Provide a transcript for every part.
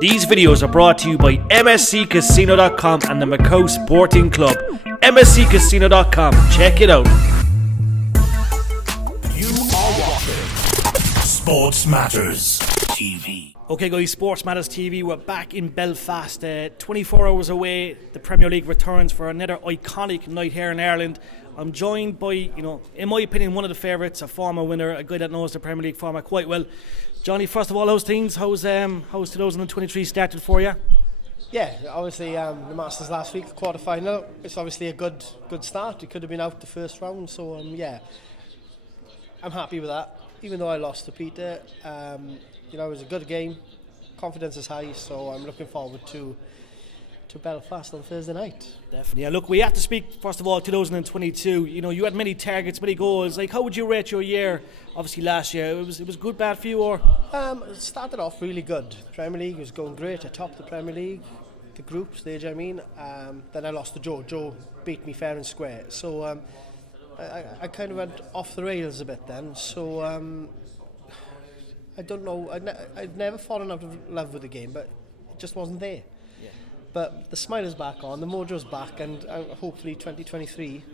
These videos are brought to you by MSCCasino.com and the Macau Sporting Club. MSCCasino.com. Check it out. You are watching SportsMatters TV. Okay guys, SportsMatters TV, we're back in Belfast, 24 hours away. The Premier League returns for another iconic night here in Ireland. I'm joined by, in my opinion, one of the favourites, a former winner, a guy that knows the Premier League format quite well. Jonny, first of all, how's things? How's 2023 started for you? Yeah, obviously the Masters last week, quarter-final. It's obviously a good start. It could have been out the first round, so yeah, I'm happy with that. Even though I lost to Peter, it was a good game. Confidence is high, so I'm looking forward to Belfast on Thursday night. Definitely. Yeah, look, we have to speak, first of all, 2022. You had many targets, many goals. Like, how would you rate your year? Obviously, last year, it was good, bad for you, or? It started off really good. The Premier League was going great. I topped the Premier League, the group stage, I mean. Then I lost to Joe. Joe beat me fair and square. So I kind of went off the rails a bit then. So I don't know. I'd never fallen out of love with the game, but it just wasn't there. Yeah. But the smile is back on, the mojo's back, and hopefully 2023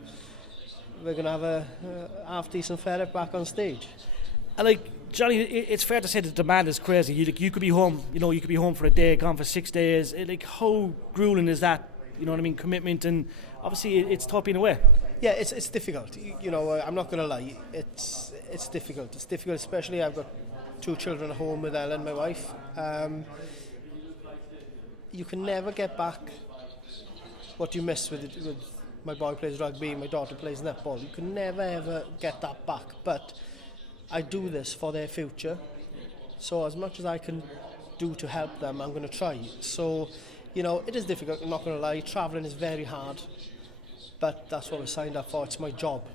we're going to have a half-decent ferret back on stage. And like, Jonny, it's fair to say the demand is crazy. You could be home, you could be home for a day, gone for 6 days. How grueling is that? You know what I mean? Commitment, and obviously it's tough in a way. Yeah, it's difficult. I'm not going to lie. It's difficult. It's difficult, especially I've got 2 children at home with Ellen, my wife. You can never get back what you miss with my boy plays rugby, my daughter plays netball. You can never ever get that back. But I do this for their future. So as much as I can do to help them, I'm going to try. So, it is difficult, I'm not going to lie. Travelling is very hard. But that's what I signed up for. It's my job.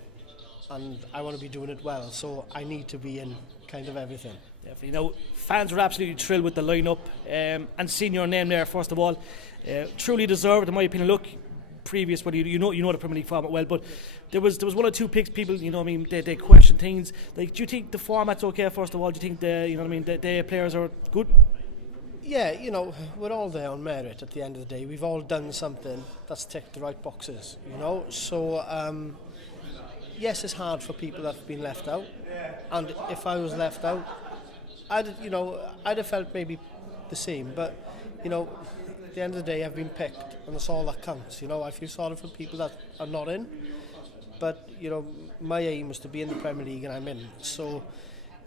And I want to be doing it well. So I need to be in kind of everything. Definitely. Fans were absolutely thrilled with the lineup, and seeing your name there, first of all, truly deserved, in my opinion. Look, previous, but you know the Premier League format well, but there was one or two picks. People, they question things. Like, do you think the format's okay? First of all, do you think the players are good? Yeah, we're all there on merit. At the end of the day, we've all done something that's ticked the right boxes. So. Yes, it's hard for people that have been left out, and if I was left out, I'd have felt maybe the same. But at the end of the day, I've been picked, and that's all that counts. I feel sorry for people that are not in, but my aim was to be in the Premier League, and I'm in. So,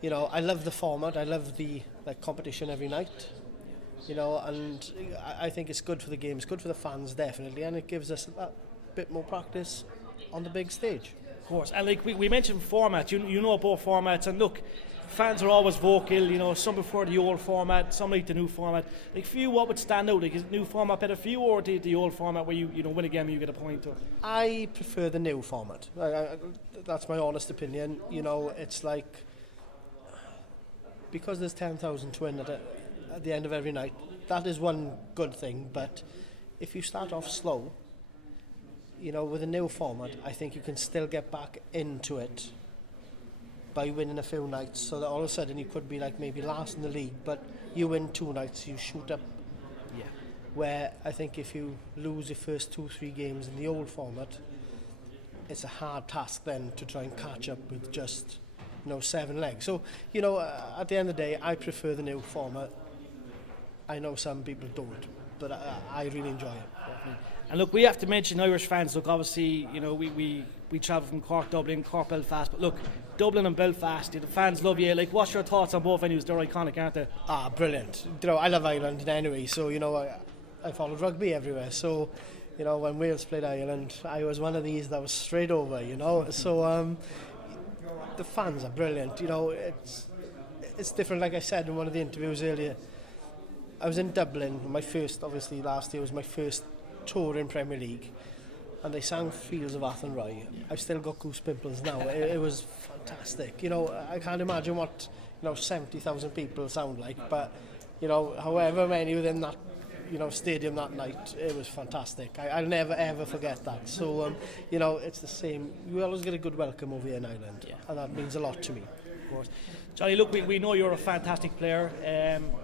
I love the format. I love the competition every night. And I think it's good for the game. It's good for the fans, definitely, and it gives us a bit more practice on the big stage. Of course, and like we mentioned format, you know both formats, and look, fans are always vocal, some prefer the old format, some like the new format. Like, for you, what would stand out? Like, is the new format better for you, or the old format where you win a game, you get a point? Or? I prefer the new format. That's my honest opinion. It's like, because there's 10,000 to win at the end of every night, that is one good thing, but if you start off slow, with a new format, I think you can still get back into it by winning a few nights, so that all of a sudden you could be like maybe last in the league, but you win 2 nights, you shoot up. Yeah. Where I think if you lose your first 2-3 games in the old format, it's a hard task then to try and catch up with just 7 legs. So at the end of the day, I prefer the new format. I know some people don't, but I really enjoy it. Definitely. And look, we have to mention Irish fans. Look, obviously, we travel from Cork, Dublin, Cork, Belfast. But look, Dublin and Belfast, the fans love you. Like, what's your thoughts on both venues? They're iconic, aren't they? Brilliant. I love Ireland anyway, so I followed rugby everywhere. So, when Wales played Ireland, I was one of these that was straight over. So the fans are brilliant. It's different. Like I said in one of the interviews earlier, I was in Dublin. My first, obviously, last year was my first tour in Premier League, and they sang Fields of Athenry. I've still got goose pimples now. It was fantastic. I can't imagine what 70,000 people sound like, but however many within that stadium that night, it was fantastic. I'll never ever forget that. So it's the same. We always get a good welcome over here in Ireland, and that means a lot to me. Of course. Jonny, look, we know you're a fantastic player,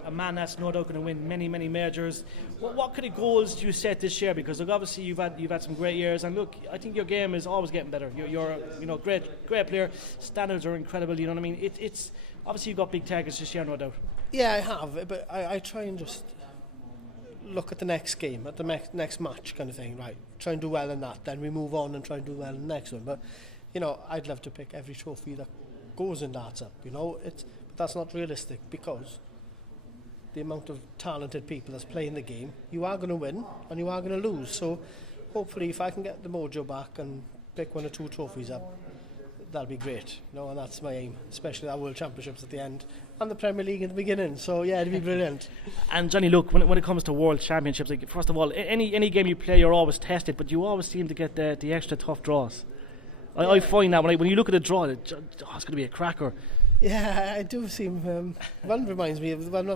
a man that's no doubt going to win many majors. What kind of goals do you set this year? Because look, obviously you've had some great years, and look, I think your game is always getting better. You're a great player. Standards are incredible. You know what I mean? It's obviously you've got big targets this year, no doubt. Yeah, I have, but I try and just look at the next game, at the next match kind of thing, right? Try and do well in that, then we move on and try and do well in the next one. But, I'd love to pick every trophy that goes in darts up, but that's not realistic, because the amount of talented people that's playing the game, you are going to win and you are going to lose. So hopefully if I can get the mojo back and pick 1 or 2 trophies up, that'll be great, and that's my aim, especially our World Championships at the end and the Premier League in the beginning. So yeah, it'd be brilliant. And Jonny, look, when it comes to World Championships, like, first of all, any game you play, you're always tested, but you always seem to get the extra tough draws. I find that when you look at a draw, it's going to be a cracker. Yeah, I do seem. One reminds me of the one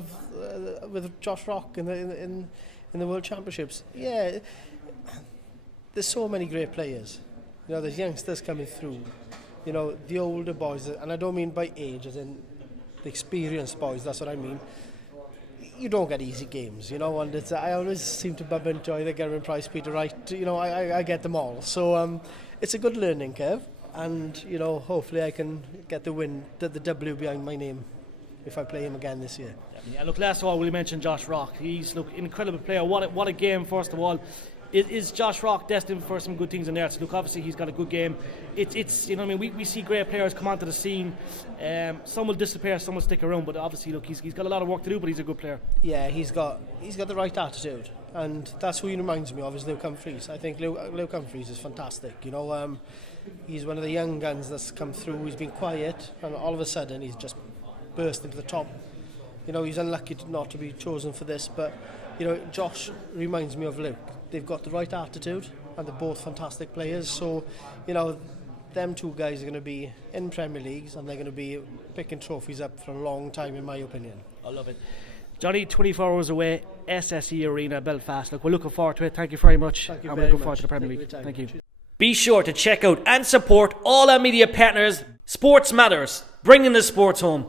with Josh Rock in the World Championships. Yeah, there's so many great players. There's youngsters coming through. The older boys, and I don't mean by age, as in the experienced boys. That's what I mean. You don't get easy games, and I always seem to bump into either Geraint Price, Peter Wright. I get them all. So it's a good learning curve, and hopefully I can get the win, the W behind my name, if I play him again this year. Yeah, look, last of all, we mentioned Josh Rock. He's an incredible player. What a game! First of all, is Josh Rock destined for some good things in there? So look, obviously he's got a good game. It's we see great players come onto the scene. Some will disappear, some will stick around. But obviously, look, he's got a lot of work to do. But he's a good player. Yeah, he's got the right attitude, and that's who he reminds me of, is Luke Humphries. I think Luke Humphries is fantastic. He's one of the young guns that's come through. He's been quiet, and all of a sudden he's just burst into the top. He's unlucky not to be chosen for this, but Josh reminds me of Luke. They've got the right attitude, and they're both fantastic players. So, them 2 guys are going to be in Premier Leagues, and they're going to be picking trophies up for a long time, in my opinion. I love it. Jonny, 24 hours away, SSE Arena, Belfast. Look, we're looking forward to it. Thank you very much. Thank you and very we're looking much. forward to the Premier League. Thank you. Be sure to check out and support all our media partners. Sports Matters, bringing the sports home.